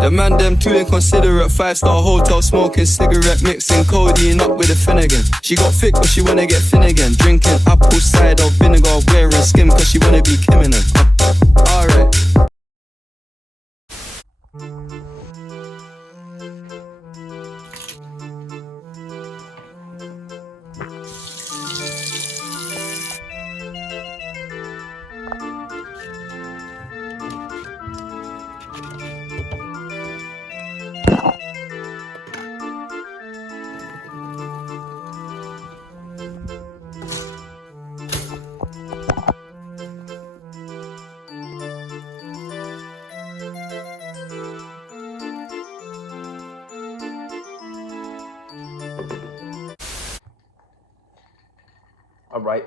The man them too inconsiderate. 5-star hotel smoking cigarette, mixing codeine up with a Finnegan. She got thick but she wanna get thin again. Drinking apple cider vinegar, wearing skim cause she wanna be Kim in it. Alright. Alright,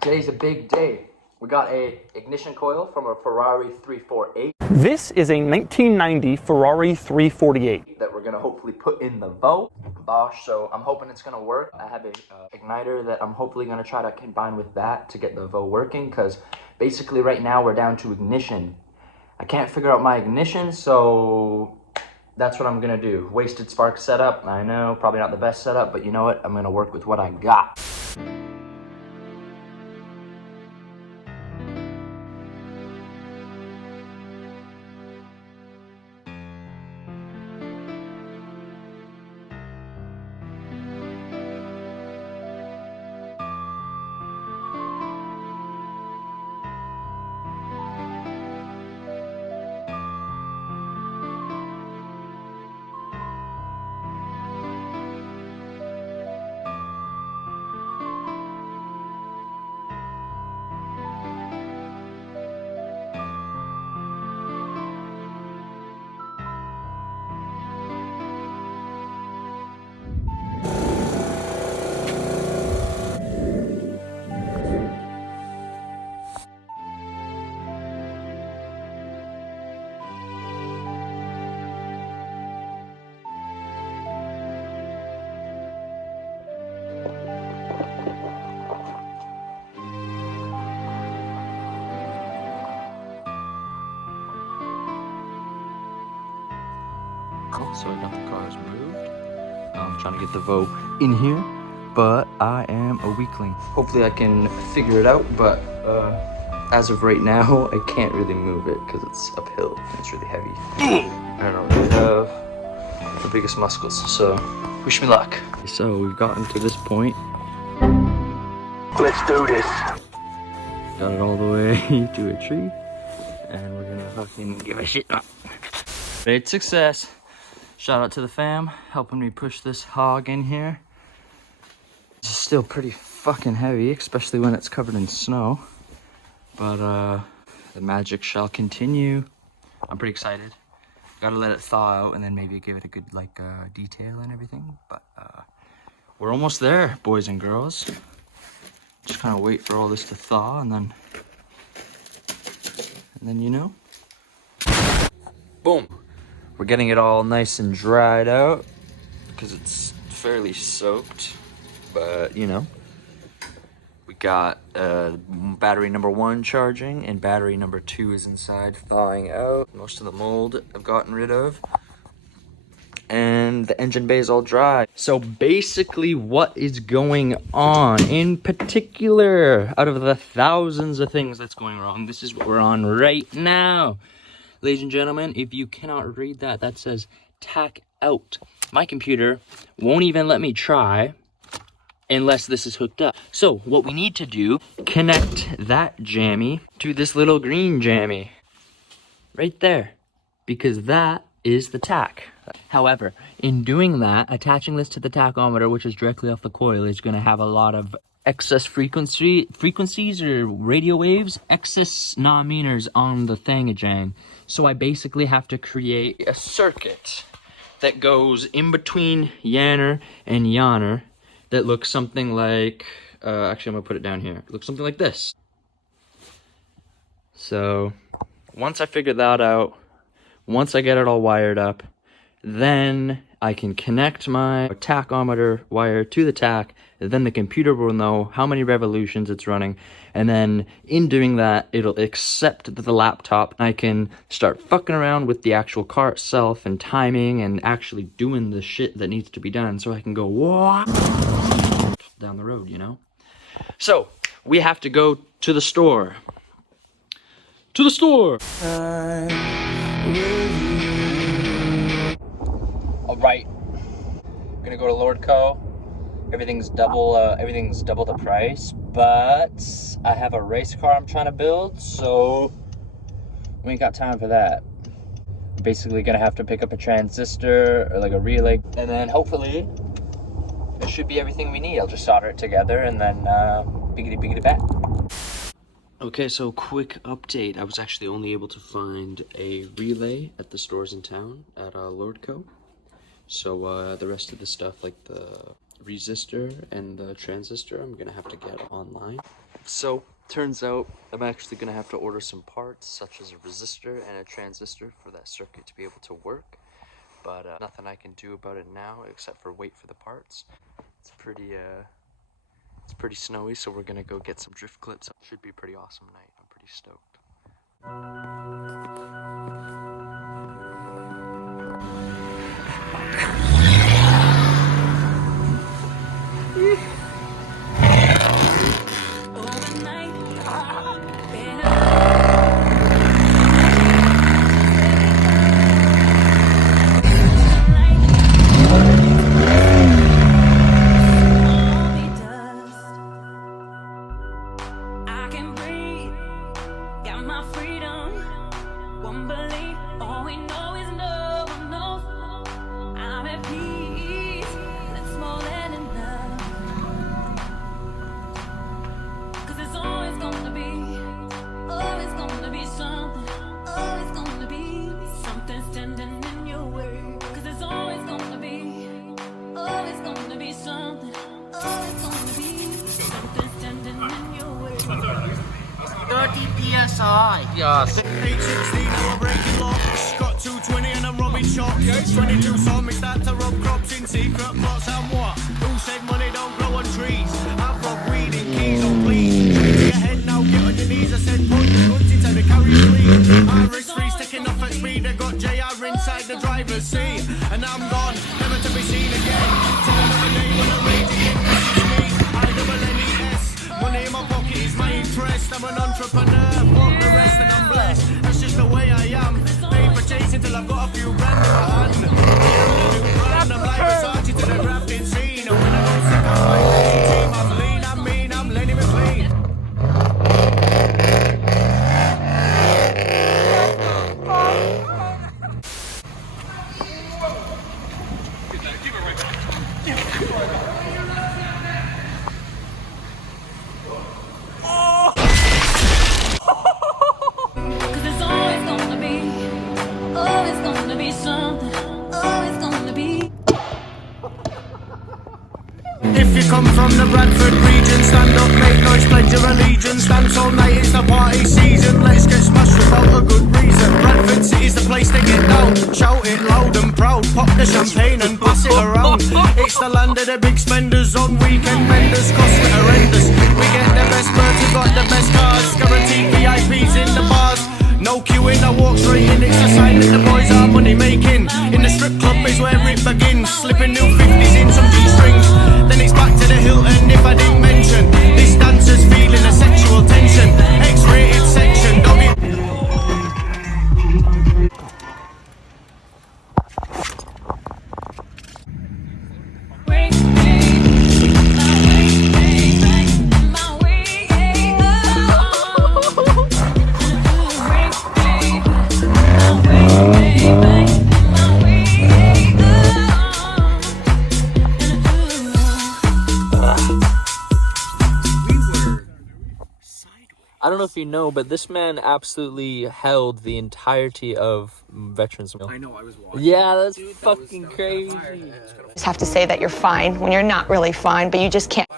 today's a big day. We got a ignition coil from a Ferrari 348. This is a 1990 Ferrari 348 that we're gonna hopefully put in the Volvo Bosch, so I'm hoping it's gonna work. I have a igniter that I'm hopefully gonna try to combine with that to get the Volvo working, because basically right now we're down to ignition. I can't figure out my ignition, so that's what I'm gonna do. Wasted spark setup, I know, probably not the best setup, but you know what? I'm gonna work with what I got. So I got the cars moved. I'm trying to get the Volvo in here, but I am a weakling. Hopefully I can figure it out, but as of right now, I can't really move it because it's uphill and it's really heavy. I don't really have the biggest muscles, so wish me luck. So we've gotten to this point. Let's do this. Got it all the way to a tree, and we're gonna fucking give a shit. Great success. Shout out to the fam, helping me push this hog in here. It's still pretty fucking heavy, especially when it's covered in snow. But the magic shall continue. I'm pretty excited. Gotta let it thaw out and then maybe give it a good detail and everything. But we're almost there, boys and girls. Just kind of wait for all this to thaw and then you know. Boom. We're getting it all nice and dried out because it's fairly soaked, but you know. We got battery number 1 charging and battery number 2 is inside thawing out. Most of the mold I've gotten rid of. And the engine bay is all dry. So basically what is going on in particular, out of the thousands of things that's going wrong, this is what we're on right now. Ladies and gentlemen, if you cannot read that, that says tack out. My computer won't even let me try unless this is hooked up. So what we need to do, connect that jammy to this little green jammy right there, because that is the tack. However, in doing that, attaching this to the tachometer, which is directly off the coil, is going to have a lot of excess frequencies or radio waves, excess non-meters on the thingajang. So I basically have to create a circuit that goes in between yanner and yanner that looks something like, actually I'm gonna put it down here. It looks something like this. So once I figure that out, once I get it all wired up, then I can connect my tachometer wire to the tach, and then the computer will know how many revolutions it's running, and then in doing that, it'll accept the laptop. I can start fucking around with the actual car itself and timing and actually doing the shit that needs to be done, so I can go down the road, you know? So, we have to go to the store. To the store! Alright. I'm gonna go to Lord Co. Everything's double the price, but I have a race car I'm trying to build, so we ain't got time for that. I'm basically gonna have to pick up a transistor or like a relay, and then hopefully it should be everything we need. I'll just solder it together and then biggity bat. Okay, so quick update. I was actually only able to find a relay at the stores in town at Lord Co. So the rest of the stuff, like the resistor and the transistor, I'm gonna have to get online. So turns out I'm actually gonna have to order some parts, such as a resistor and a transistor for that circuit to be able to work. But nothing I can do about it now except for wait for the parts. It's pretty snowy, so we're gonna go get some drift clips. It should be a pretty awesome night. I'm pretty stoked. PSI. Yes. 816, now I'm breaking locks. Got 220 and I'm robbing shops. 22 saw me start to rub crops in secret plots and what? Who said money don't grow on trees? I've robbed weed in keys on please. Straight to your head now, get on your knees. I said put the goods inside the carry free. Irish freeze taking off at speed. I got JR inside the driver's seat. And I'm gone, never to be seen again. Till another day when I'm raging in. This is me, I-double-N-E-S. Money in my pocket is my interest. I'm an entrepreneur. Fuck the rest and I'm blessed. That's just the way I am. Paper chasing till I've got a few grand in my hand. I'm like Versace to the grafting scene. And when I don't sick of my team, I'm lean, I'm mean, I'm Lenny McLean. Give it right back. Give it right back. If you come from the Bradford region, stand up, make noise, pledge your allegiance. Dance all night, it's the party season. Let's get smashed without a good reason. Bradford City's the place to get down. Shout it loud and proud. Pop the champagne and pass it around. It's the land of the big spenders. On weekend vendors, cost it horrendous. We get the best birds, we got the best cars. Guaranteed VIPs in the bars. No queuing, I walk straight in. It's a sign that the boys are money making. In the strip club is where it begins. Slipping new 50s in some G-strings. Then it's back to the Hilton if I didn't mention. This dancer's feeling a sexual tension. X-rated section, don't get... I don't know if you know, but this man absolutely held the entirety of Veterans Meal. I know, I was watching. Yeah, that's fucking crazy. You just have to say that you're fine when you're not really fine, but you just can't.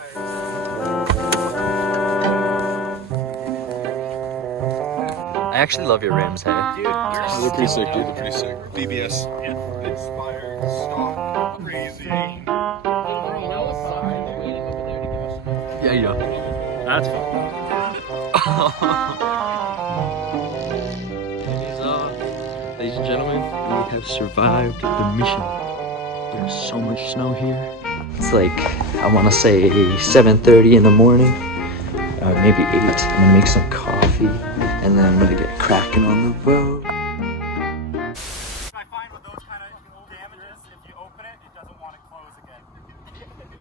I actually love your rims, hey? Dude, they're pretty sick, dude. They're pretty sick. BBS. Yeah. Inspired stock. Crazy. Yeah. That's fun. Ladies and gentlemen, we have survived the mission. There's so much snow here. It's like, I want to say 7:30 in the morning, maybe 8. I'm gonna make some coffee, and then I'm gonna get cracking on the road. My final